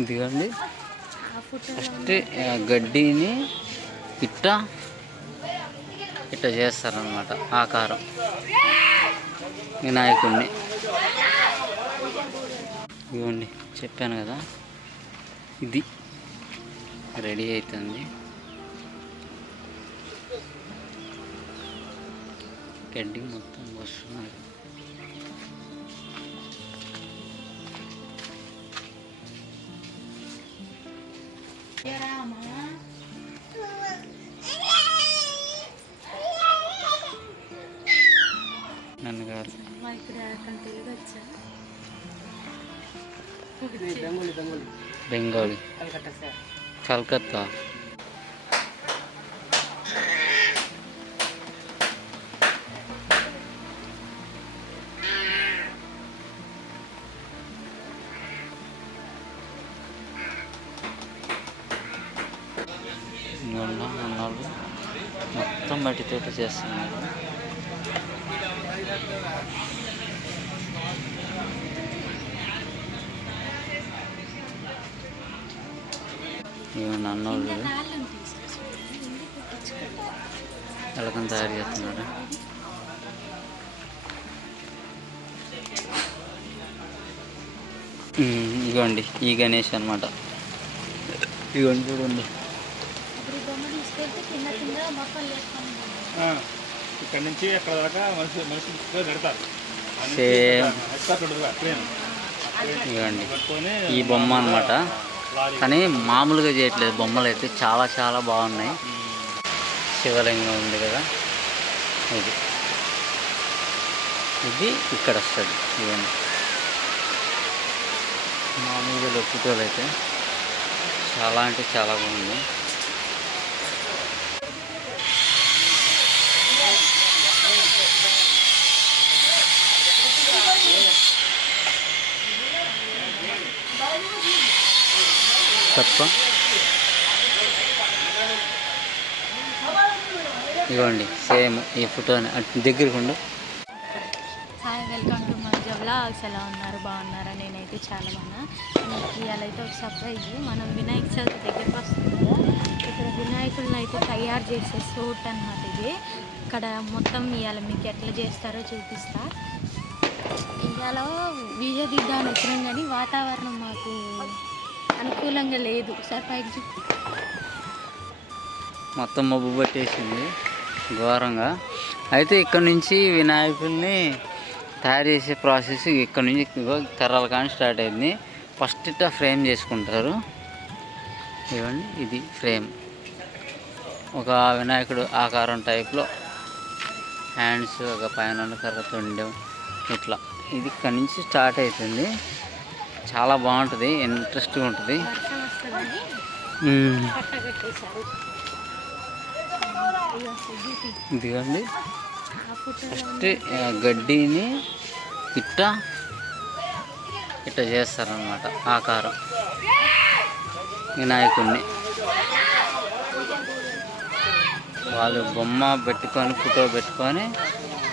ఇదిగోండి ఫస్ట్ గడ్డిని ఇట్ట చేస్తారనమాట ఆకారం వినాయకుడిని. ఇదిగోండి చెప్పాను కదా, ఇది రెడీ అవుతుంది. గడ్డి మొత్తం వస్తున్నారు. నన్ను గారు బెంగాలీ కలకత్తా. అన్నాళ్ళు మొత్తం మట్టితోటి చేస్తున్నారు. ఇవన్నీ అన్నోళ్ళు ఎలకని తయారు చేస్తున్నారు. ఇదిగోండి ఈ గణేష్ అనమాట. ఇదిగోండి చూడండి, ఇక్కడ నుంచి ఎక్కడ దాకా మనిషి పెడతారు. ఇదిగోండి ఈ బొమ్మ అనమాట. కానీ మామూలుగా చేయట్లేదు, బొమ్మలు అయితే చాలా చాలా బాగున్నాయి. శివలింగం ఉంది కదా, ఇది ఇక్కడ వస్తుంది. ఇవన్నీ మామూలుగా లొక్కుతోలు అయితే చాలా అంటే చాలా బాగుంది. తప్ప ఇవ్వండి సేమ్ ఈ ఫోటోని దగ్గరికి ఉండు. Hi, welcome to my vlogs. ఎలా ఉన్నారు? బాగున్నారా? నేనైతే చాలా బాగున్నా. ఇవాళ అయితే ఒక సర్ప్రైజ్. మనం వినాయక చవితి దగ్గరికి వస్తుంది కదా, ఇక్కడ వినాయకుడిని అయితే తయారు చేసే సూట్ అన్నమాట ఇది. ఇక్కడ మొత్తం ఇవాళ మీకు ఎట్లా చేస్తారో చూపిస్తా. ఇవాళ వీడియో దిద్దామని వచ్చినాం కానీ వాతావరణం మాకు అనుకూలంగా లేదు. సర్ప్రైజ్ మొత్తం మబ్బు పట్టేసింది ఘోరంగా. అయితే ఇక్కడ నుంచి వినాయకుడిని తయారు చేసే ప్రాసెస్ ఇక్కడ నుంచి కర్రల కానీ స్టార్ట్ అయింది. ఫస్ట్ ఇట్లా ఫ్రేమ్ చేసుకుంటారు. ఇవ్వండి ఇది ఫ్రేమ్, ఒక వినాయకుడు ఆకారం టైప్లో హ్యాండ్స్, ఒక పైన కర్ర తొండం ఇట్లా. ఇది ఇక్కడ నుంచి స్టార్ట్ అవుతుంది. చాలా బాగుంటుంది, ఇంట్రెస్ట్గా ఉంటుంది. ఇదిగోండి ఫస్ట్ గడ్డిని ఇట్ట చేస్తారనమాట ఆకారం వినాయకుడిని. వాళ్ళు బొమ్మ పెట్టుకొని ఫోటో పెట్టుకొని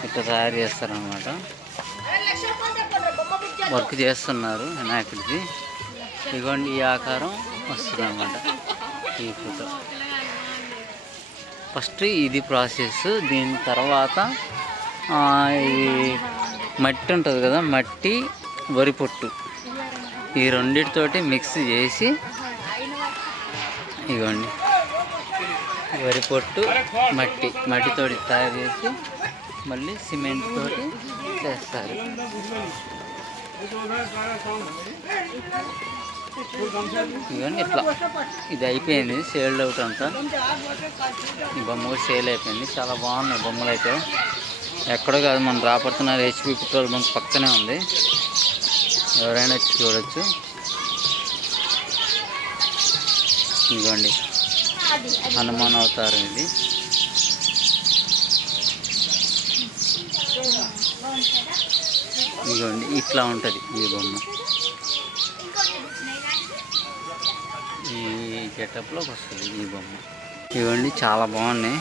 ఇట్లా తయారు చేస్తారనమాట. వర్క్ చేస్తున్నారు వినాయకుడికి. ఇదిగోండి ఈ ఆకారం వస్తుంది అన్నమాట ఈ ఫోటో. ఫస్ట్ ఇది ప్రాసెస్. దీని తర్వాత ఇది మట్టి ఉంటుంది కదా, మట్టి వరి పొట్టు, ఈ రెండిటితోటి మిక్స్ చేసి ఇదిగోండి వరి పొట్టు మట్టితోటి తయారు చేసి మళ్ళీ సిమెంట్ తోటి చేస్తారు. ఇవన్నీ ఇట్లా ఇది అయిపోయింది. సేల్ అవుట్ అంతా ఈ బొమ్మ కూడా సేల్ అయిపోయింది. చాలా బాగున్నాయి బొమ్మలు అయితే. ఎక్కడో కాదు, మనం రాపడుతున్నారు హెచ్పి పెట్రోల్ బంక్ పక్కనే ఉంది, ఎవరైనా వచ్చి చూడొచ్చు. ఇదిగోండి హనుమాన్ అవతారం ఇది. ఇదిగోండి ఇట్లా ఉంటుంది ఈ బొమ్మ. ఈ గెటప్లోకి వస్తుంది ఈ బొమ్మ. ఇవన్నీ చాలా బాగున్నాయి.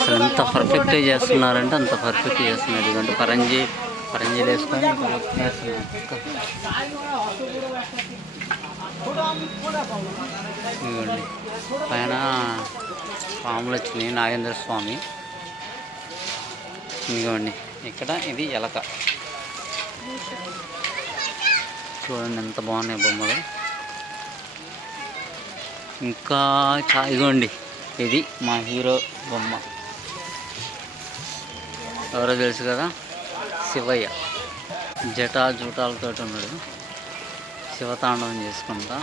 అసలు ఎంత పర్ఫెక్ట్గా చేస్తున్నారంటే అంత పర్ఫెక్ట్ చేస్తున్నారు. ఇదిగోండి పరంజీలు వేసుకొని వేస్తున్నారు. ఇదిగోండి పైన పాములు వచ్చినాయి, నాగేంద్ర స్వామి. ఇదిగోండి ఇక్కడ ఇది ఎలక. చూడండి ఎంత బాగున్నాయి బొమ్మలు. ఇంకా ఇదిగోండి ఇది మా హీరో బొమ్మ, ఎవరో తెలుసు కదా, శివయ్య. జూటాలతో ఉన్నాడు, శివతాండవం చేసుకుంటా.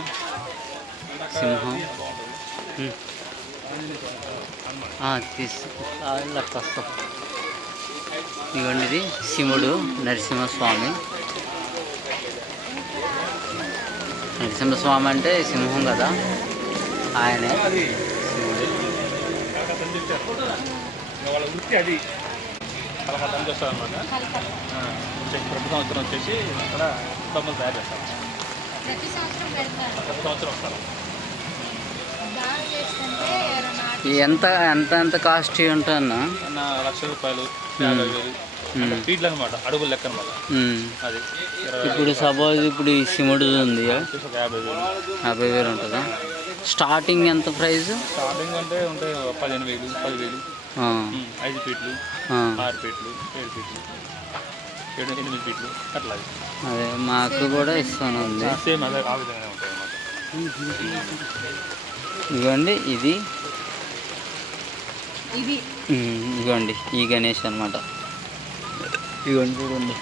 సింహం వస్తాం. ఇదిగోండి ఇది శివుడు, నరసింహస్వామి. నరసింహస్వామి అంటే సింహం కదా, ఆయనే శివుడు. వాళ్ళ వృత్తి అది కలకత్తా చేస్తారు అనమాట. ప్రతి సంవత్సరం వచ్చేసి అక్కడ బొమ్మలు తయారు చేస్తారు. ప్రతి సంవత్సరం వస్తారు. ఎంత ఎంత ఎంత కాస్ట్ ఉంటుందన్న? ₹1,00,000, 50,000 ఫీట్లు అనమాట, అడుగులు లెక్క అనమాట. అది ఇప్పుడు సపోజ్ ఇప్పుడు ఈ సిముడు ఉంది, 50,000 ఉంటుందా? స్టార్టింగ్ ఎంత ప్రైస్? స్టార్టింగ్ అంటే ఉంటాయి 15,000, 10,000, 5 ఫీట్లు, 6 ఫీట్లు, 7 ఫీట్లు, 8 ఫీట్లు అట్లా. అదే మాకు కూడా ఇస్తాను ఉంది. సేమ్ అదే ఆ విధంగానే ఉంటాయి అన్నమాట. ఇదిగోండి ఇది ఇదిగోండి ఈ గణేష్ అనమాట. ఇదిగోండి చూడండి.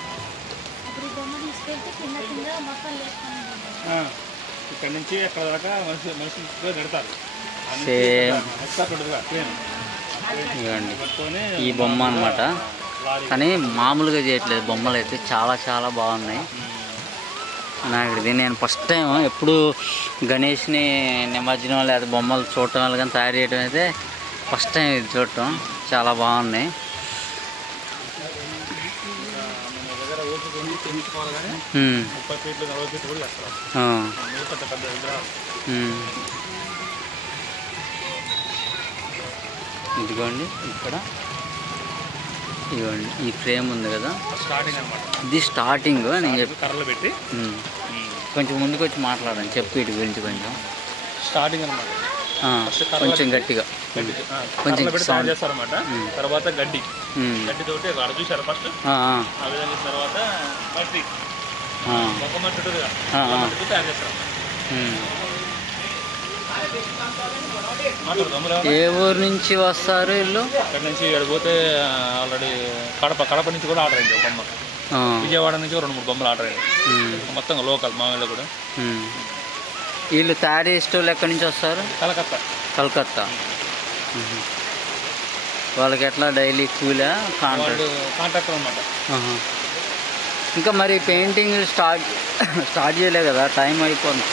ఇక్కడ నుంచి అక్కడ దాకా మనిషి పెడతారు. సేమ్ ఇదిగోండి ఈ బొమ్మ అనమాట. కానీ మామూలుగా చేయట్లేదు, బొమ్మలు అయితే చాలా చాలా బాగున్నాయి. వినాయకుడిది నేను ఫస్ట్ టైం ఎప్పుడు గణేష్ని నిమజ్జనం లేదా బొమ్మలు చూడటం వల్ల కానీ తయారు చేయడం అయితే ఫస్ట్ టైం ఇది చూడటం. చాలా బాగున్నాయి. ఇదిగోండి ఇక్కడ ఇదిగోండి ఈ ఫ్రేమ్ ఉంది కదా, స్టార్టింగ్ అనమాట. ఇది స్టార్టింగ్. నేను చెప్పి కర్రలు పెట్టి కొంచెం ముందుకు వచ్చి మాట్లాడండి, చెప్పు వీటి గురించి కొంచెం. స్టార్టింగ్ అనమాట, కొంచెం గట్టిగా కొంచెం తయారు చేస్తారన్నమాట. తర్వాత గడ్డితోటి అక్కడ చూసారు ఫస్ట్ ఆ విధంగా. తర్వాత మట్టి ఒక మట్టి ఉంటుంది తయారు చేస్తారు. ఏ ఊరు నుంచి వస్తారు వీళ్ళు? ఇక్కడ నుంచి పోతే ఆల్రెడీ కడప నుంచి కూడా ఆర్డర్ అయింది బొమ్మ. విజయవాడ నుంచి 2-3 బొమ్మలు ఆర్డర్ అయింది. మొత్తం లోకల్ మా వీళ్ళు కూడా. వీళ్ళు తయారు చేసే వాళ్ళు ఎక్కడి నుంచి వస్తారు? కలకత్తా. వాళ్ళకి ఎట్లా డైలీ కూలా కాంట్రాక్టర్ అనమాట. ఇంకా మరి పెయింటింగ్ స్టార్ట్ చేయలే కదా, టైం అయిపోతుంది,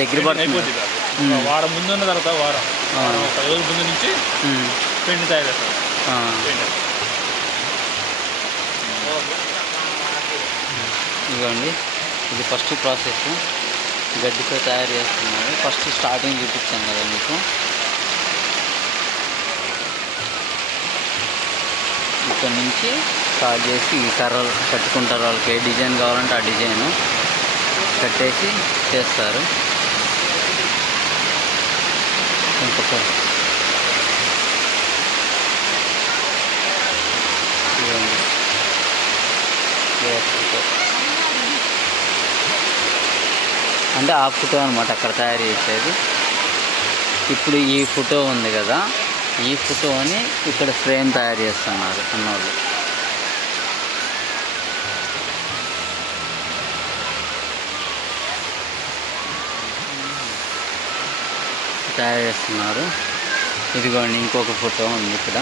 దగ్గర అయిపోతుంది. వారం ముందు ఉన్న తర్వాత వారం 10 రోజుల ముందు నుంచి పెయింట్ తయారు చేస్తారు. ఇదిగోండి ఇది ఫస్ట్ ప్రాసెస్, గడ్డితో తయారు చేస్తున్నారు. ఫస్ట్ స్టార్టింగ్ చూపించాను కదా మీకు. ఇక్కడ నుంచి స్టార్ట్ చేసి ఈ కర్రలు కట్టుకుంటారు. వాళ్ళకి ఏ డిజైన్ కావాలంటే ఆ డిజైను కట్టేసి చేస్తారు. అంటే ఆ ఫోటో అనమాట అక్కడ తయారు చేసేది. ఇప్పుడు ఈ ఫోటో ఉంది కదా, ఈ ఫోటోని ఇక్కడ ఫ్రేమ్ తయారు చేస్తున్నారు అన్నోళ్ళు. తయారు చేస్తున్నారు. ఇదిగోండి ఇంకొక ఫోటో ఉంది ఇక్కడ,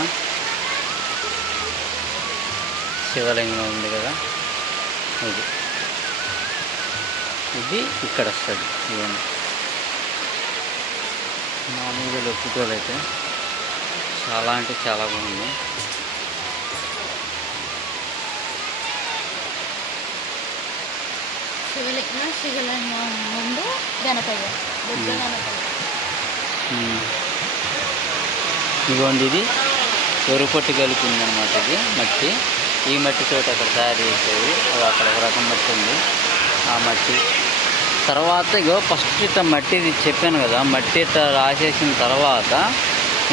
శివలింగం ఉంది కదా, ఇది ఇక్కడ వస్తుంది. ఇవన్నీ మామూలుగా ఫోటోలు అయితే చాలా అంటే చాలా బాగుంది. శివలింగం ముందు గణపయ్య. ఇదిగోండి ఇది ఎరుపట్టి కలిపి ఉందన్నమాట. ఇది మట్టి, ఈ మట్టి తోటి అక్కడ తయారు చేసేది. అది అక్కడ ఒక రకం మట్టి ఉంది. ఆ మట్టి తర్వాత ఇగో ఫస్ట్ ఇట్లా మట్టి ఇది చెప్పాను కదా, మట్టి ఇట్లా రాసేసిన తర్వాత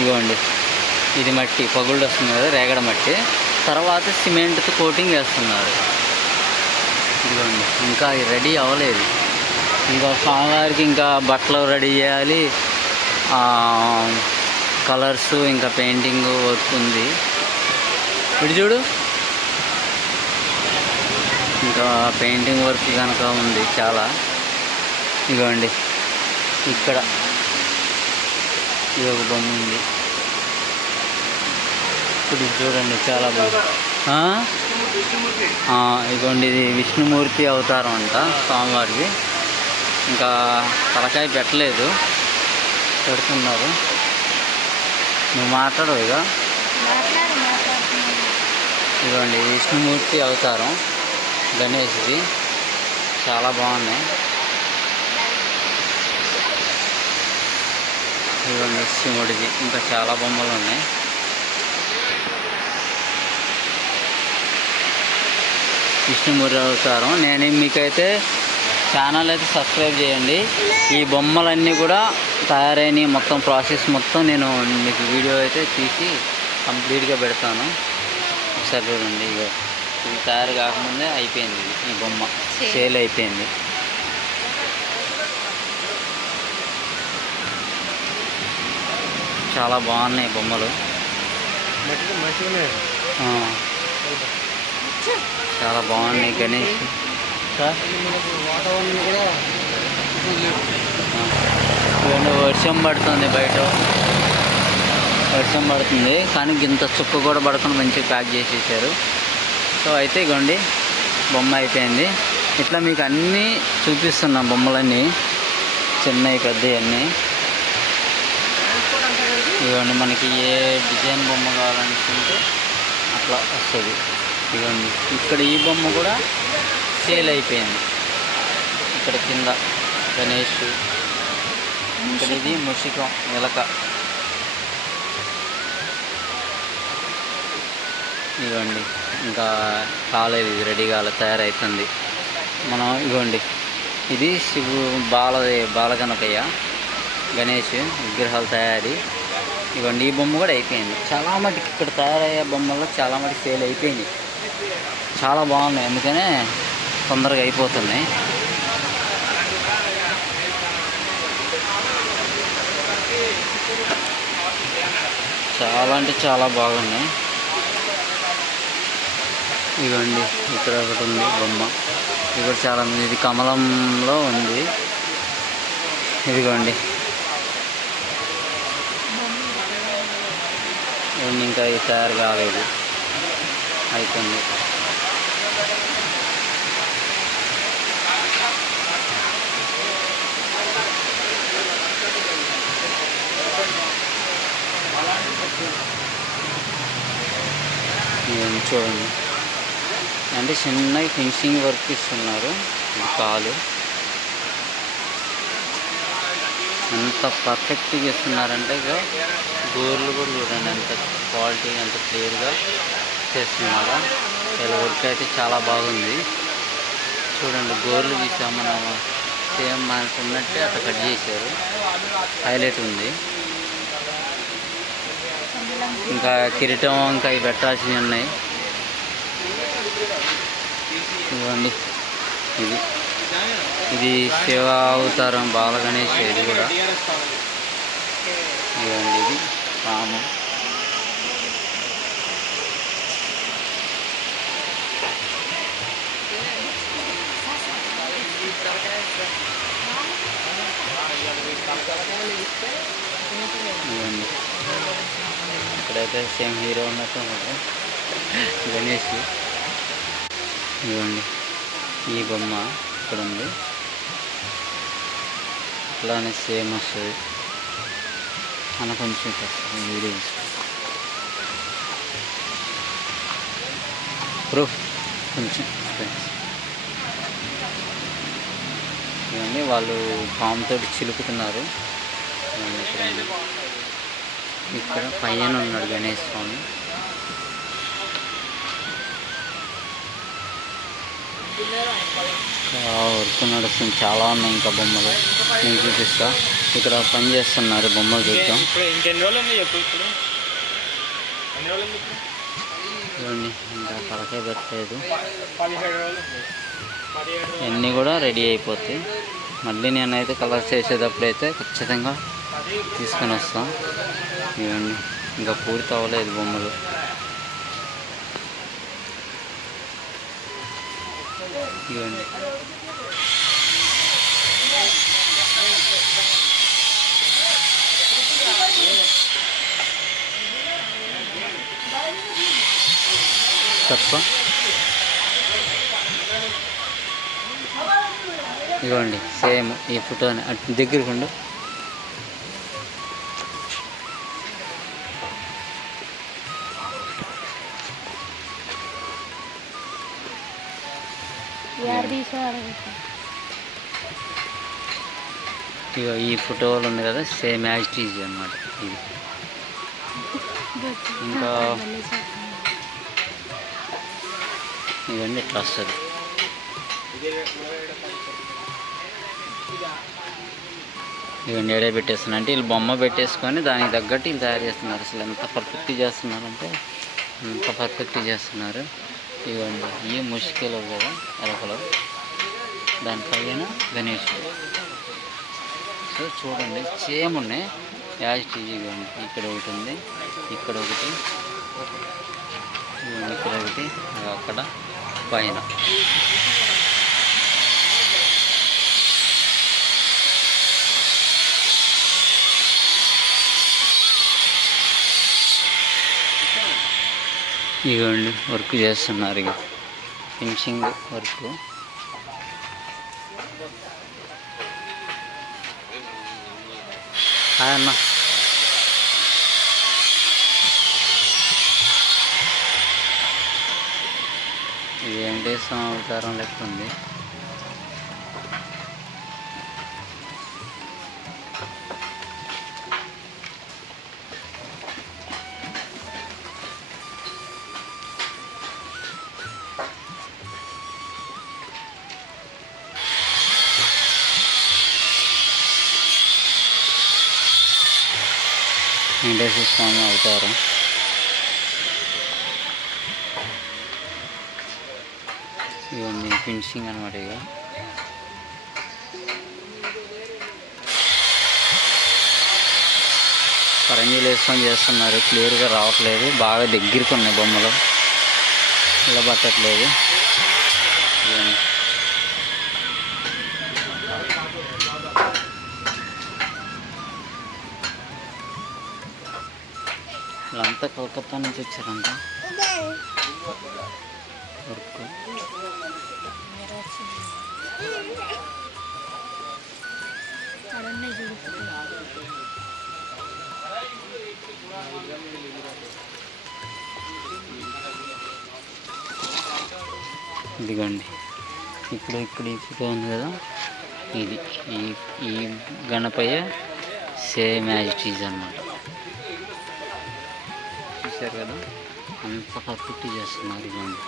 ఇగోండి ఇది మట్టి పగుళ్ళు వస్తుంది కదా, రేగడ మట్టి. తర్వాత సిమెంట్తో కోటింగ్ వేస్తున్నారు. ఇదిగోండి ఇంకా రెడీ అవ్వలేదు. ఇంకా స్వామివారికి ఇంకా బట్టలు రెడీ చేయాలి, కలర్స్ ఇంకా పెయింటింగ్ వర్క్ ఉంది. ఇటు చూడు, ఇంకా పెయింటింగ్ వర్క్ కనుక ఉంది చాలా. ఇదిగోండి ఇక్కడ ఇది ఒక బొమ్మ ఉంది. ఇప్పుడు ఇది చూడండి చాలా బాగుంది. ఇదిగోండి ఇది విష్ణుమూర్తి అవతారం అంట స్వామివారికి. ఇంకా తలకాయ పెట్టలేదు, పెడుతున్నారు. నువ్వు మాట్లాడవు ఇక. ఇదిగోండి విష్ణుమూర్తి అవతారం గణేష్ది, చాలా బాగున్నాయి. ఇదిగోండి శివుడిది, ఇంకా చాలా బొమ్మలు ఉన్నాయి. విష్ణుమూర్తి అవతారం. నేను మీకైతే ఛానల్ అయితే సబ్స్క్రైబ్ చేయండి. ఈ బొమ్మలన్నీ కూడా తయారైన మొత్తం ప్రాసెస్ మొత్తం నేను మీకు వీడియో అయితే తీసి కంప్లీట్గా పెడతాను. ఒకసారి చూడండి. ఇక ఇది తయారు కాకముందే అయిపోయింది, ఈ బొమ్మ సేల్ అయిపోయింది. చాలా బాగున్నాయి బొమ్మలు, చాలా బాగున్నాయి. గణేష్ ఇవన్నీ వర్షం పడుతుంది, బయట వర్షం పడుతుంది కానీ ఇంత చుక్క కూడా పడకుండా మంచిగా ప్యాక్ చేసేసారు. సో అయితే ఇగోండి బొమ్మ అయిపోయింది. ఇట్లా మీకు అన్నీ చూపిస్తున్నాం, బొమ్మలన్నీ చిన్నవి పెద్దవి అన్నీ. ఇవన్నీ మనకి ఏ డిజైన్ బొమ్మ కావాలనుకుంటే అట్లా వస్తుంది. ఇవన్నీ ఇక్కడ ఈ బొమ్మ కూడా సేల్ అయిపోయింది. ఇక్కడ కింద గణేష్, ఇక్కడ ఇది ముషికం ఎలక. ఇవ్వండి ఇంకా కాలేదు, ఇది రెడీ కాలేదు, తయారవుతుంది. మనం ఇవ్వండి ఇది బాలగణపయ్య గణేష్ విగ్రహాలు తయారీ. ఇవ్వండి ఈ బొమ్మ కూడా అయిపోయింది. చాలా మటుకు ఇక్కడ తయారయ్యే బొమ్మల్లో చాలా మటుకు సేల్ అయిపోయింది, చాలా బాగున్నాయి, అందుకనే తొందరగా అయిపోతున్నాయి. చాలా అంటే చాలా బాగున్నాయి. ఇవ్వండి ఇక్కడ ఒకటి ఉంది బొమ్మ, ఇది కూడా చాలా ఉంది. ఇది కమలంలో ఉంది. ఇదిగోండి ఇవన్నీ ఇంకా ఇది తయారు కాలేదు, అయిపోయింది. చూడండి అంటే చిన్నవి ఫినిషింగ్ వర్క్ ఇస్తున్నారు. కాలు ఎంత పర్ఫెక్ట్గా ఇస్తున్నారంటే ఇక గోర్లు కూడా చూడండి ఎంత క్వాలిటీ, ఎంత క్లియర్గా చేస్తున్నారు. ఇలా వర్క్ అయితే చాలా బాగుంది. చూడండి గోర్లు తీసాము మనం, సేమ్ మనకు ఉన్నట్టే అట్లా కట్ చేశారు, హైలైట్ ఉంది. ఇంకా కిరీటం ఇంకా ఇవి పెట్టాల్సినవి ఉన్నాయి. ఇవ్వండి ఇది శివ అవతారం బాల గణేష్. ఇది కూడా ఇవ్వండి ఇది రాము. ఇవ్వండి ఇక్కడైతే సేమ్ హీరో ఉన్నట్టు ఉంటుంది గణేష్. ఇవ్వండి ఈ బొమ్మ ఇక్కడ ఉంది, ఇట్లానే సేమ్ వస్తుంది. మన కొంచెం వీడియో బ్రో కొంచెం ఇవన్నీ వాళ్ళు పాముతో చిలుకుతున్నారు. ఇక్కడ పైన ఉన్నాడు గణేష్ స్వామి. వర్క్ నడుస్తుంది, చాలా ఉన్నాయి ఇంకా బొమ్మలు. నేను చూపిస్తా. ఇక్కడ పని చేస్తున్నారు, బొమ్మలు చూద్దాం. చూడండి, ఇంకా తలకాయ పెట్టలేదు. ఇవన్నీ కూడా రెడీ అయిపోతాయి. మళ్ళీ నేనైతే కలర్స్ చేసేటప్పుడు అయితే ఖచ్చితంగా తీసుకొని వస్తాం. ఇవన్నీ ఇంకా పూర్తి అవ్వలేదు బొమ్మలు. ఇవన్నీ తప్ప. ఇవ్వండి సేమ్ ఈ ఫోటోని అటు దగ్గరికి ఉండు. ఇగో ఈ ఫోటోలు ఉంది కదా, సేమ్ యాజ్ టీజ్ అన్నమాట ఇది. ఇంకా ఇవన్నీ ఇట్లా వస్తుంది. ఇవన్నీ ఎడే పెట్టేస్తున్నా అంటే వీళ్ళు బొమ్మ పెట్టేసుకొని దానికి తగ్గట్టు వీళ్ళు తయారు చేస్తున్నారు. అసలు ఎంత పర్ఫెక్ట్గా చేస్తున్నారంటే ఎంత పర్ఫెక్ట్గా చేస్తున్నారు. ఇవన్నీ ఈ ముష్కిలు కదా ఎలకలు, దానిపైన గణేశుడు. సో చూడండి సేమ్ ఉన్నాయి యాజ్ టీజీ. ఇవ్వండి ఇక్కడ ఒకటి ఉంది, ఇక్కడ ఒకటి, ఇక్కడ ఒకటి, అక్కడ పైన. ఇవ్వండి వర్క్ చేస్తున్నారు, ఇక ఫినిషింగ్ వర్క్. హాయ్ అన్న. ఇది వెంకటేశ్వర అవతారం లెక్క ఉంది. వెంకటేశ్వర స్వామి అవతారం. ఇవన్నీ ఫినిషింగ్ అనమాట. ఇక పరంజీలు వేసుకొని చేస్తున్నారు, క్లియర్గా రావట్లేదు. బాగా దగ్గరికి ఉన్నాయి బొమ్మలు, ఇలా పట్టట్లేదు. వీళ్ళంతా కోల్కత్తా నుంచి వచ్చారంట వర్క్. ఇదిగోండి ఇప్పుడు ఈ ఫోటో ఉంది కదా, ఇది ఈ Ganapayya same as it is అన్నమాట. చూసారు కదా అంత పర్ఫెక్ట్ చేస్తున్నారు. ఇవ్వండి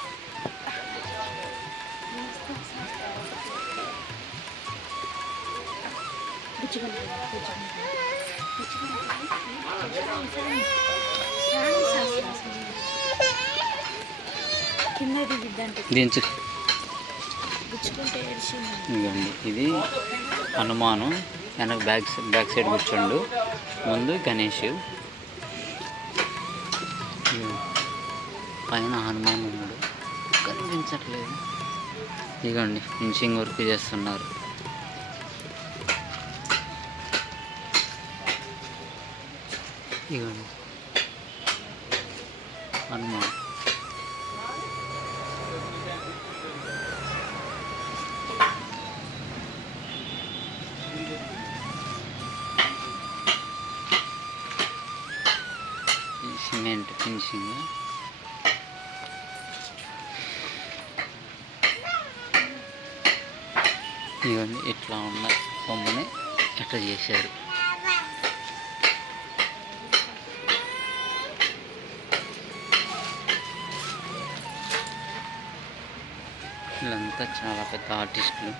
దించు. ఇవ్వండి ఇది హనుమాను, వెనక బ్యాక్ సైడ్ కూర్చోండు, ముందు గణేష్, పైన హనుమాన్ ఉన్నాడు, కనిపించట్లేదు. ఇదిగోండి ఫినిషింగ్ వర్క్ చేస్తున్నారు. ఇదిగోండి హనుమాన్. Cement finishing. ఇవన్నీ ఇట్లా ఉన్న బొమ్మని ఇట్లా చేశారు. వీళ్ళంతా చాలా పెద్ద ఆర్టిస్టులు.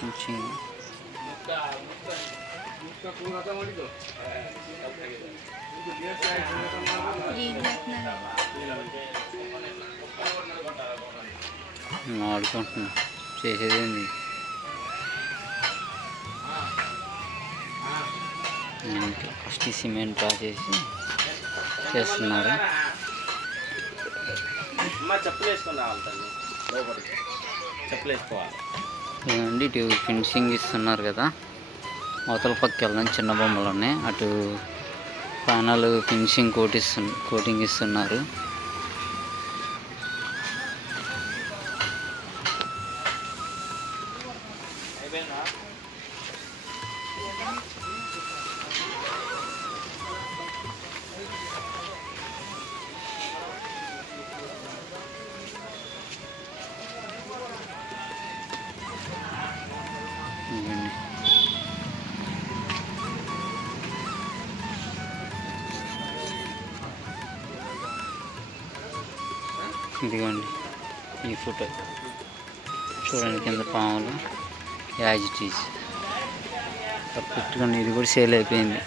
కొంచెం ఆడుకుంటున్నా, చేసేదేంది. ఫస్ట్ సిమెంట్ రాసేసి చేస్తున్నారు. ఇదండి ఇటు ఫినిషింగ్ ఇస్తున్నారు కదా, అవతల పక్క వెళ్దాం. చిన్న బొమ్మలు ఉన్నాయి, అటు ఫైనల్ ఫినిషింగ్ కోటింగ్ ఇస్తున్నారు. ఇదిగోండి ఈ ఫోటో చూడండి, కింద పాములు యాజ్ ఇట్ ఈజ్ పర్ఫెక్ట్గా. ఇది కూడా సేల్ అయిపోయింది.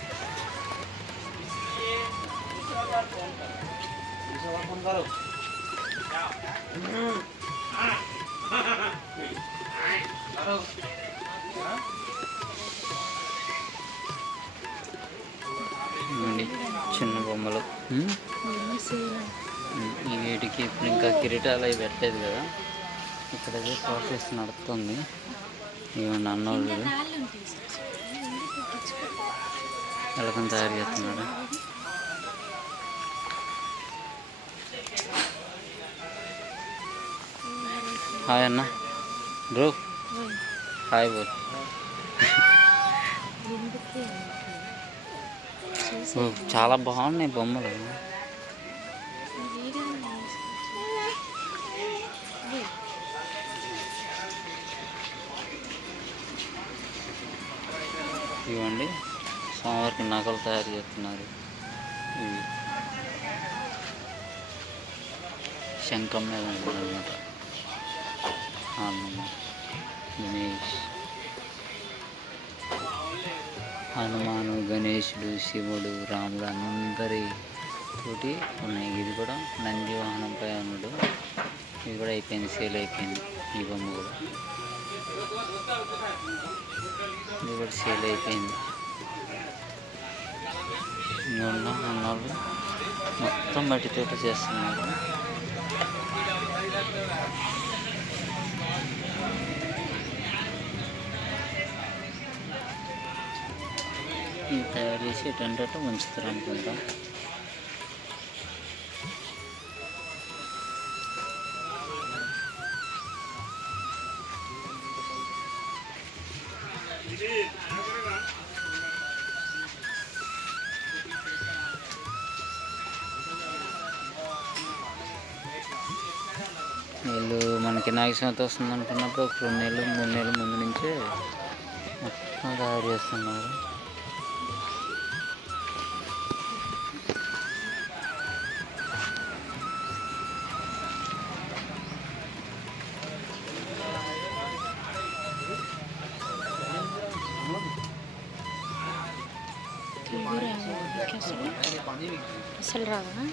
చిన్న బొమ్మలు ఈ వీటికి ఇప్పుడు ఇంకా కిరీటాలు అవి పెట్టలేదు కదా, ఇక్కడ అదే ప్రాసెస్ నడుస్తుంది. ఇవ్వండి అన్నోళ్ళు ఎలకం తయారు చేస్తున్నాడు. హాయ్ అన్న, బ్రో హాయ్ బ్రో. చాలా బాగున్నాయి బొమ్మలు. ఇవ్వండి స్వామివారికి నగలు తయారు చేస్తున్నారు. ఇవి శంఖం మీద అనమాట. గణేష్, హనుమాను, గణేశుడు, శివుడు, రాముడు అందరి తోటి ఉన్నాయి. ఇది కూడా నంది వాహనంపై ఉన్నాడు. ఇది కూడా అయిపోయింది, సేల్ అయిపోయింది. ఈ బొమ్మ కూడా ఇది కూడా సేల్ అయిపోయింది. అన్నోళ్ళు మొత్తం మట్టితోటి చేస్తున్నారు. ఇది తయారు చేసి ఏంటంటే ఉంచుతారు అనుకుంటా. వీళ్ళు మనకి నాగ చవితి వస్తుంది అనుకున్నప్పుడు ఒక 2 నెలలు 3 నెలల ముందు నుంచే మొత్తం తయారు చేస్తున్నారు. అసలు రాదా?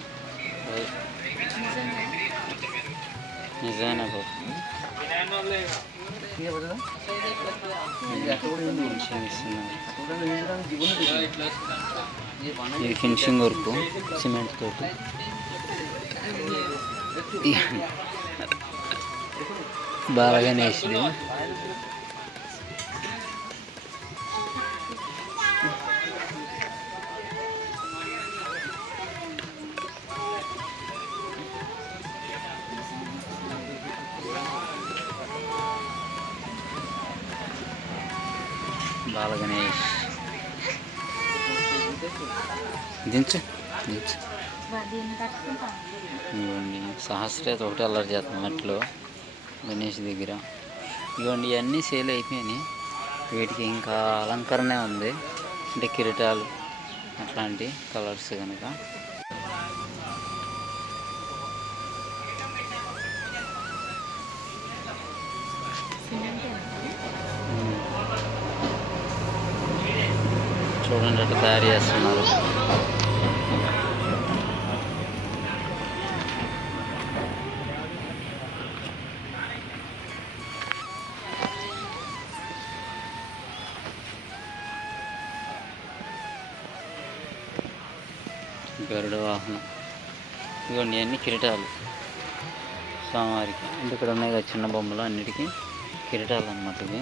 నిజమేనా బాబు? ఇది ఫినిషింగ్ వర్క్ సిమెంట్ తోటి. బాగానే వేసింది. బాలగణేష్ దించు దించు. ఇవ్వండి సహస్రేత ఒకటి అల్లరి చేస్తాం మట్లో గణేష్ దగ్గర. ఇవ్వండి ఇవన్నీ సేల్ అయిపోయినాయి. వీటికి ఇంకా అలంకరణే ఉంది, అంటే కిరీటాలు అట్లాంటి కలర్స్ కనుక. చూడండి అట్లా తయారు చేస్తున్నారు. గరుడ వాహనం. ఇవన్నీ అన్ని కిరీటాలు స్వామివారికి. అంటే ఇక్కడ ఉన్నాయి కదా చిన్న బొమ్మలు, అన్నిటికీ కిరీటాలు అన్నమాట ఇవి.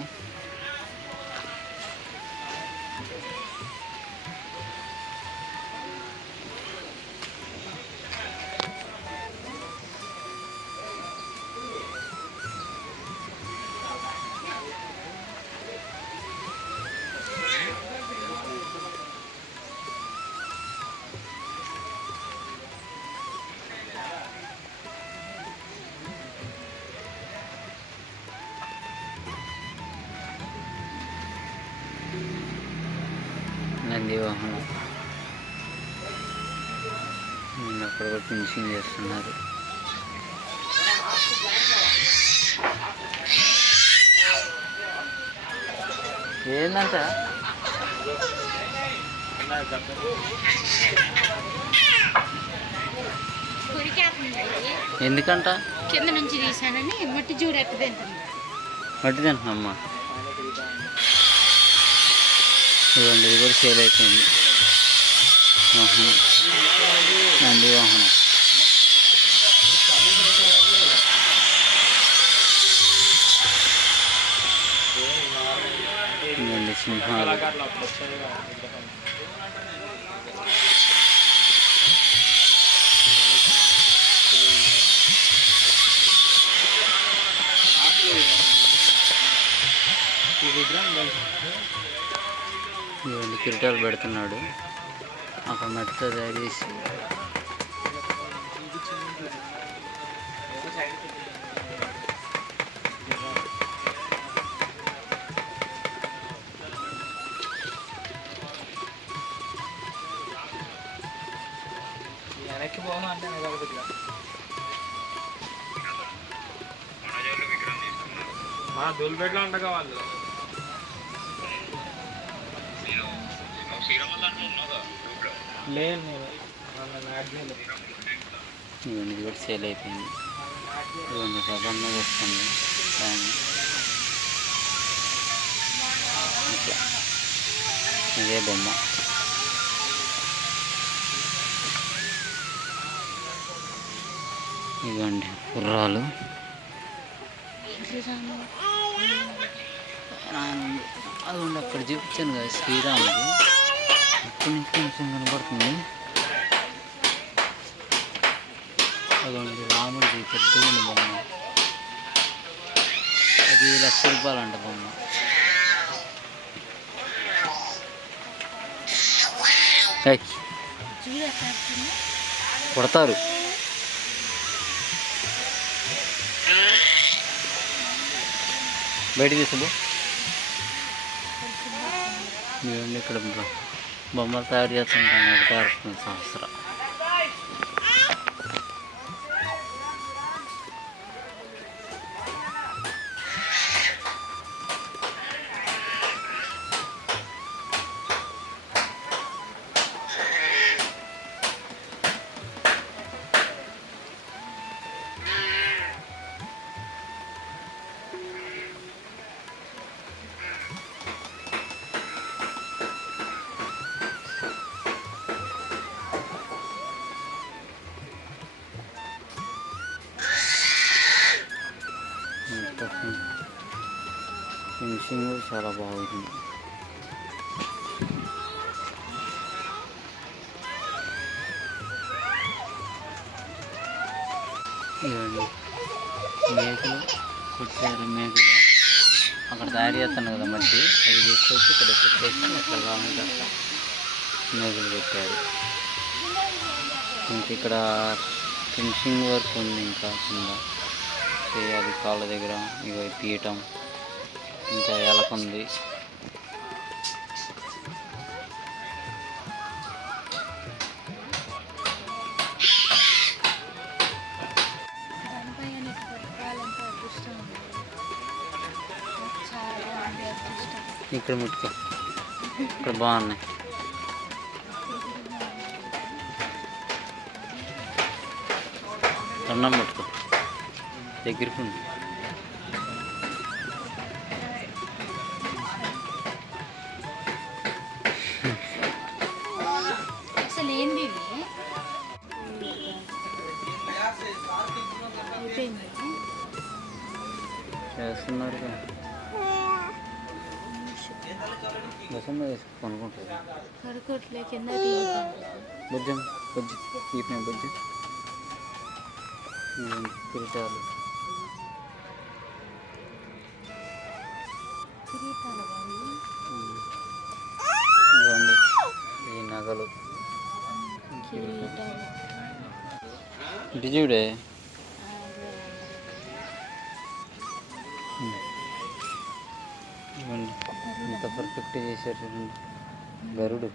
నంది వాహనం. అక్కడ కూడా ఫినిషింగ్ చేస్తున్నారు. ఏందంట ఎందుకంట కింద నుంచి తీసానని మట్టి చూడట్టు మట్టి తింటున్నామ్మా. చూడండి ఇది కూడా సేల్ అయిపోయింది. వాహనం నంది వాహనం. ఇదండి సింహాలు. ఇవన్నీ కిరీటాలు పెడుతున్నాడు అక్కడ మట్టితో తయారు చేసి. వెనక్కి పోను అంటే మా దూల్పేటలో ఉండగా వాళ్ళు ఇవన్నీ కూడా సేల్ అయిపోయింది. ఇవన్నీ రథంలో వస్తుంది ఇట్లా. ఇదే బొమ్మ. ఇవ్వండి గుర్రాలు. అదిగోండి అక్కడ చూపించాను కదా శ్రీరాముడు, అక్కడి నుంచి కొంచెం కనబడుతుంది. అదిగోండి రాముడిది పెద్దగా బొమ్మ, అది ₹1,00,000 అంట బొమ్మ. కొడతారు. బయట తీసుకు. ఇవన్నీ ఇక్కడ బొమ్మలు తయారు చేస్తుంటాం. తయారు సంవత్సరం ఫినిషింగ్ కూడా చాలా బాగుంది. ఇవన్నీ మేకలు కుట్టారు. మేకలు అక్కడ తయారు చేస్తాను కదా మట్టి, అది తీసుకొచ్చి ఇక్కడ పెట్టేసి అట్లా కావాలంటే మేకులు పెట్టారు. ఇంక ఇక్కడ ఫినిషింగ్ వర్క్ ఉంది, ఇంకా కింద చేయాలి కాళ్ళ దగ్గర, ఇక తీయటం, ఇంకా ఎలకుంది. ఇక్కడ ముట్టుకో, ఇక్కడ బాగున్నాయి. అన్నం ముట్టుకో, దగ్గరికి ఉంది. అసలు ఏంది చేస్తున్నారు బసమ్మ వేసి కొనుక్కుంటుంది. కడుకోట్లే కింద బొజ్జం బొజ్జు తీపిన బొజ్జు కిరీటాలు. ఇవ్వండి ఈ నగలు ఇటు చూడే. ఇవ్వండి ఎంత పర్ఫెక్ట్ చేశారు చూడండి. గరుడు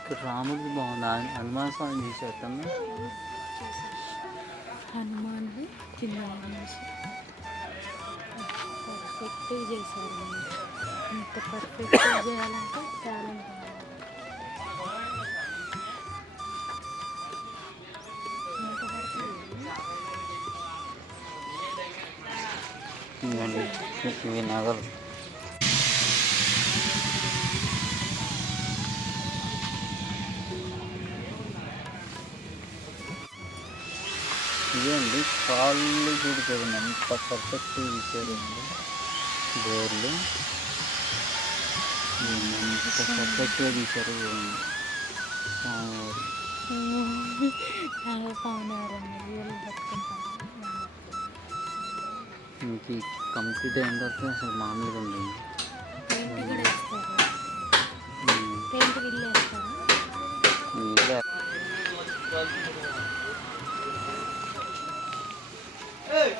ఇక్కడ రాముడికి బాగుంది. హనుమాన్ స్వామి చేసేస్తాను. హనుమాన్ కింద పర్ఫెక్ట్గా చేశారు. ఇంత పర్ఫెక్ట్గా చేయాలంటే టాలెంట్. ఇవి నగలు. ఇదండి కాళ్ళు చూడుకోండి అంత పర్ఫెక్ట్ ఇచ్చారండి. డోర్లు ఎంత పర్ఫెక్ట్గా తీశారు చూడండి. ఇంక కంప్లీట్ అయిన తర్వాత అసలు మామూలుగా ఉండండి.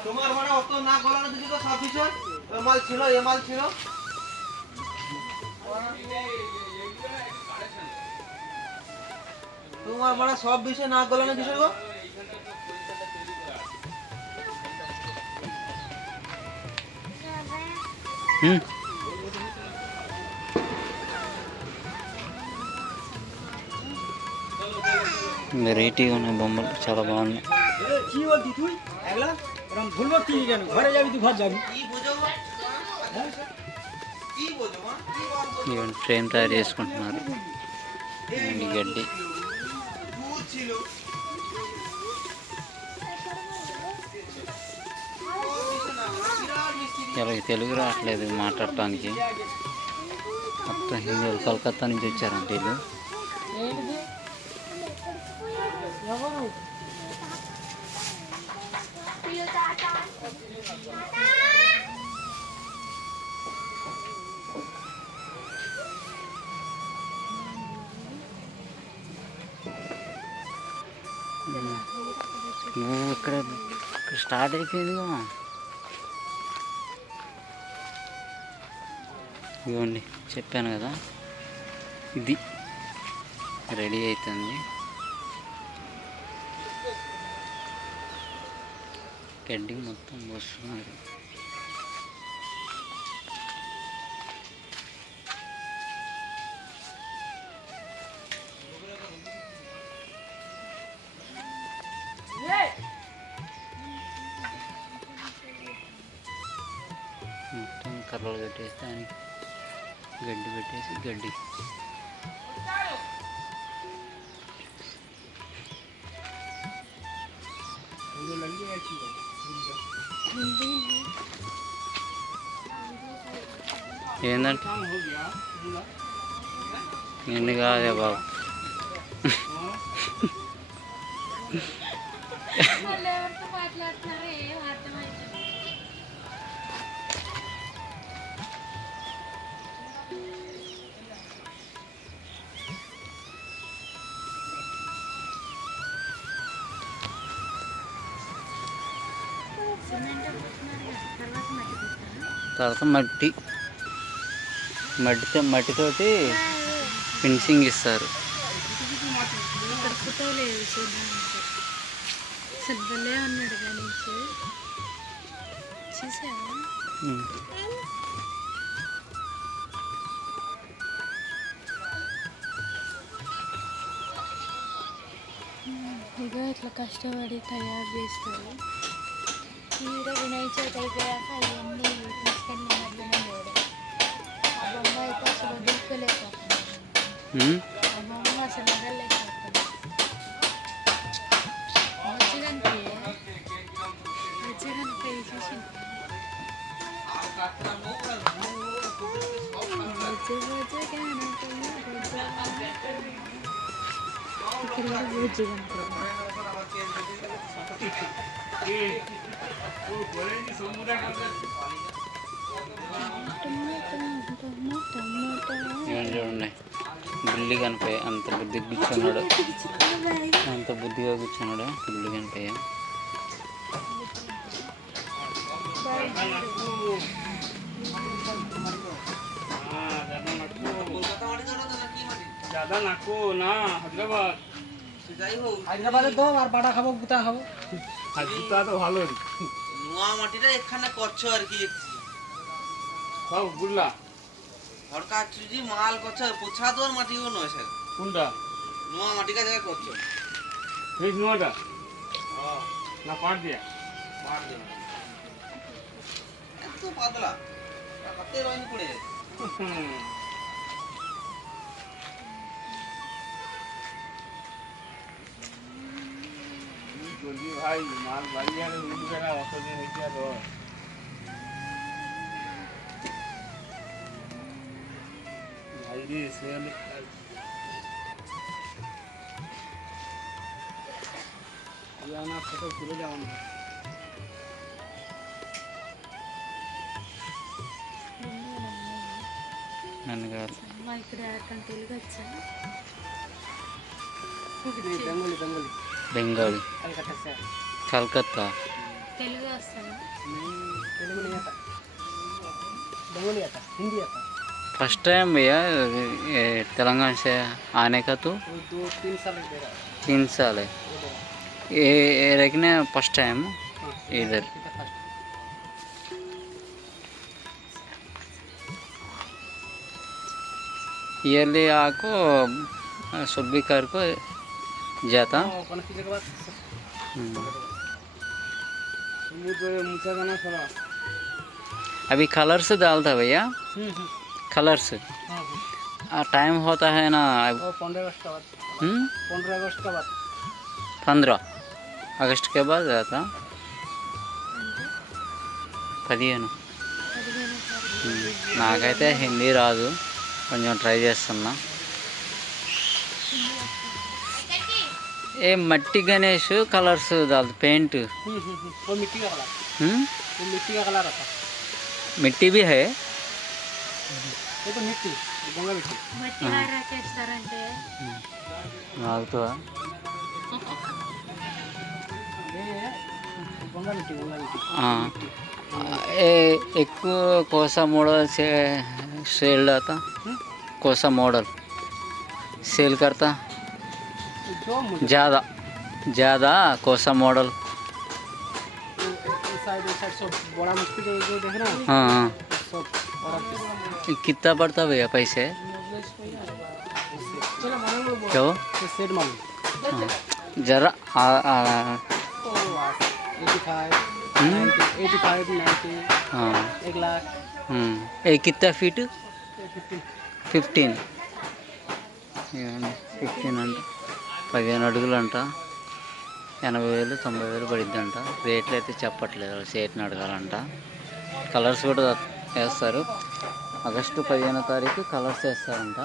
তোমার মানে অত না গলানো দিদি তো সব কিছু মাল ছিল, এ মাল ছিল। তোমার মানে সব বিষয় না গলানো কিসের গো? వెరైటీగా ఉన్నాయి బొమ్మలు, చాలా బాగున్నాయి. কি বলতি তুই একলা এরকম ভুল করতি কেন? ঘরে যাবি তুই, ঘর যাবি কি বুঝো কি বুঝো কি বল ఫ్రేమ్ తయారు చేసుకుంటున్నారు. గడ్డి తెలుగు రావట్లేదు మాట్లాడటానికి. మొత్తం హిందీ, కలకత్తా నుంచి వచ్చారంట వీళ్ళు. నువ్వు ఇక్కడ స్టార్ట్ అయిపోయిందిగా. ఇవ్వండి చెప్పాను కదా, ఇది రెడీ అవుతుంది. గడ్డి మొత్తం పోస్తున్నారు. మొత్తం కర్రలు కట్టేసి దానికి గడ్డి పెట్టేసి గడ్డి ఏంటంటే ఎన్ని కాదే బాబు. మాట్లాడుతున్నారో ఏం అర్థమైంది. తర్వాత మట్టితోటి ఫినిషింగ్ ఇస్తారు. ఇక్కడ ఫోటో లేదు చూడడానికి. అసలు భలే ఉన్నాడు గణేష్, చూసావా? ఇక ఇట్లా కష్టపడి తయారు చేస్తారు. ఈడ వినాయక చవితి అయిపోయాక అవన్నీ తీసుకెళ్ళి మధ్యలో లేడు. ఆ బొమ్మ అయితే అసలు వదులుకోలేకపోతుంది. ఆ బొమ్మ అసలు వదలలేకపోతుంది. వచ్చేదానికి చూసి ఇక్కడ కూడా బుజ్జి చూడండి, బుల్లి కనిపోయి అంత బుద్ధి కూర్చున్నాడు, అంత బుద్ధిగా కూర్చున్నాడు బుల్లి కనిపోయా. হায়দ্রাবাদের দাও আর বাটা খাবো, গুতা খাবো। গুতা তো ভালো, নোয়া মাটিটা এখানে করছো আর কি সব বুঝলা সরকার চুজি মাল করছো, পোছা দোর মাটিও নয় স্যার। কোনটা নোয়া মাটিকা জায়গা করছো? ফেস নোয়াটা হ্যাঁ না পাট দিয়া মার দে, এত পাতলা হাতে রঙ পড়ে যায়। জলদি ভাই মাল বাড়ি আর উঠবে না, অতদিন হয়েছে আর ভাই রে সে না ফটো তুলে যাওয়া না। నన్ను కాదు, అమ్మ ఇక్కడ ఆడటం తెలుగు వచ్చా? Bengali Bengali Bengali, Kolkata sir. Calcutta. Telugu వస్తాను. तेलुगु नहीं आता, बंगाली आता, हिंदी आता। फर्स्ट टाइम भैया ये तेलंगाना से आने का तो वो 2-3 साल दे रहा 3 साल है है। ये रखने फर्स्ट टाइम इधर। ईयरली आपको सुब्बीकार को जाता। कौन सी जगह बात? मुझे मुझे गाना थोड़ा अभी कलर्स डालता भैया, कलर्स हाँ टाइम होता है ना। वो 15 अगस्त का बाद, 15 अगस्त का बाद। 15 अगस्त के बाद जाता। 15 నాకైతే హిందీ రాదు, కొంచెం ట్రై చేస్తున్నా. ఏ మట్టి గణేష్ కలర్స్ దాల్ పెయింట్ वो मिट्टी का कलर, वो मिट्टी का कलर आता। మిట్టి भी है। ये तो मिट्टी, गंगा मिट्टी। మట్టి ఆరాకేస్తారంటే నాకుతో ये गंगा मिट्टी, गंगा मिट्टी। एक कोसा मॉडल से सेल आता, कोसा मॉडल सेल करता जो मुझे ज़्यादा ज़्यादा कोसा मॉडल। साइड सब बड़ा मिट्टी जो देख रहे हैं हाँ हाँ, सब बड़ा। कितना पड़ता भैया पैसे? चलो मालूम लोग क्यों ये सेट मालूम। जरा 85, 90, हाँ 1 लाख। ఏ कितना फीट? 15 15 అంటే 15 అడుగులు అంట. 80,000 90,000 పడిద్దంట. రేట్లు అయితే చెప్పట్లేదు, సేట్ని అడగాలంట. కలర్స్ కూడా వేస్తారు. ఆగస్టు 15వ తారీఖు కలర్స్ వేస్తారంట.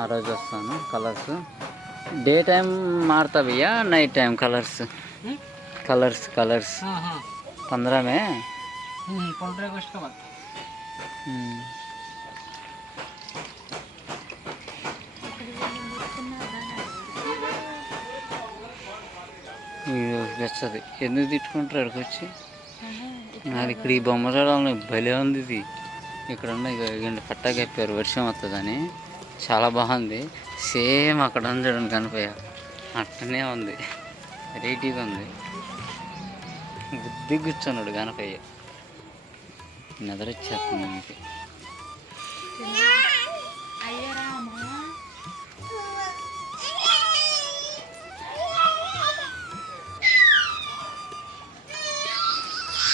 ఆ రోజు వస్తాను. కలర్స్ డే టైం మారుతావయ్యా, నైట్ టైం కలర్స్? కలర్స్ 15 में 15 अगस्त का बात। వస్తుంది. ఎందుకు తిట్టుకుంటారు అక్కడికి వచ్చి? నాకు ఇక్కడ ఈ బొమ్మ చూడాలని భలే ఉంది. ఇది ఇక్కడ ఉన్న పట్టా కప్పారు వర్షం వస్తుందని. చాలా బాగుంది. సేమ్ అక్కడ ఉంది చూడండి కనిపోయ, అట్టనే ఉంది. వెరైటీగా ఉంది. బుద్ధి కూర్చున్నాడు గణపయ్య. నిద్రొచ్చేస్తుంది మనకి.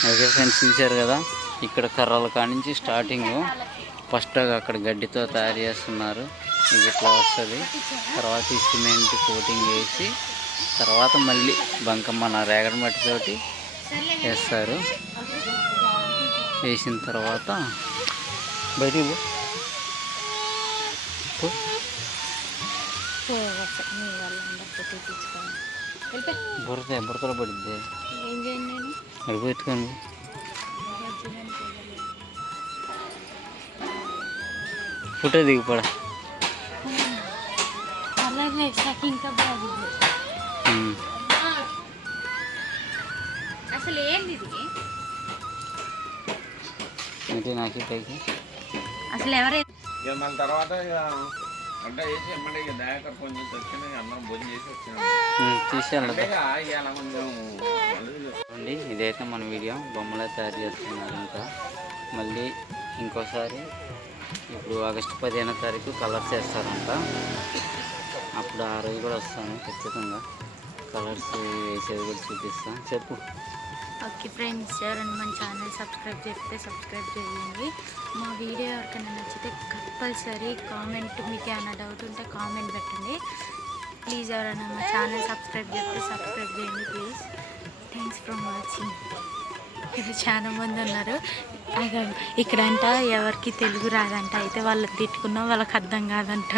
ఓకే ఫ్రెండ్స్, చూశారు కదా, ఇక్కడ కర్రల కానించి స్టార్టింగ్ ఫస్ట్ అక్కడ గడ్డితో తయారు చేస్తున్నారు. ఇది ఇట్లా వస్తుంది. తర్వాత ఈ సిమెంట్ కోటింగ్ వేసి తర్వాత మళ్ళీ బంకమ్మ రేగడి మట్టితోటి వేస్తారు. వేసిన తర్వాత బయటికి బురదలో పడిద్ది. అడిపోతుకోండి. ఫోటో దిగిపడ. అసలు ఏంది ఏంటి నాకు పైకి అసలు ఎవరైనా మన తర్వాత అంటే వేసి ఎమ్మడే దయాకర్ ఫోన్ చేసి వచ్చిన అన్నం భోజనం చేసి వచ్చినాం. తీసేయాలండి. ఇదైతే మన వీడియో. బొమ్మలే తయారు చేస్తున్నారు. ఇంకా మళ్ళీ ఇంకోసారి ఇప్పుడు ఆగస్టు 15వ తారీఖు కలర్స్ వేస్తారంట. అప్పుడు ఆ రోజు కూడా వస్తాను ఖచ్చితంగా. కలర్స్ వేసేది కూడా చూపిస్తాను. చెప్పు. ఓకే ఫ్రెండ్స్, ఎవరైనా మన ఛానల్ సబ్స్క్రైబ్ చేస్తే సబ్స్క్రైబ్ చేయండి. మా వీడియో ఎవరికైనా నచ్చితే కంపల్సరీ కామెంట్, మీకు ఏమైనా డౌట్ ఉంటే కామెంట్ పెట్టండి ప్లీజ్. ఎవరైనా మా ఛానల్ సబ్స్క్రైబ్ చేస్తే సబ్స్క్రైబ్ చేయండి ప్లీజ్. Thanks for watching. ఇక్కడ చాలా మంది ఉన్నారు. ఇక్కడంట ఎవరికి తెలుగు రాదంట, అయితే వాళ్ళకి తిట్టుకున్నా వాళ్ళకి అర్థం కాదంట.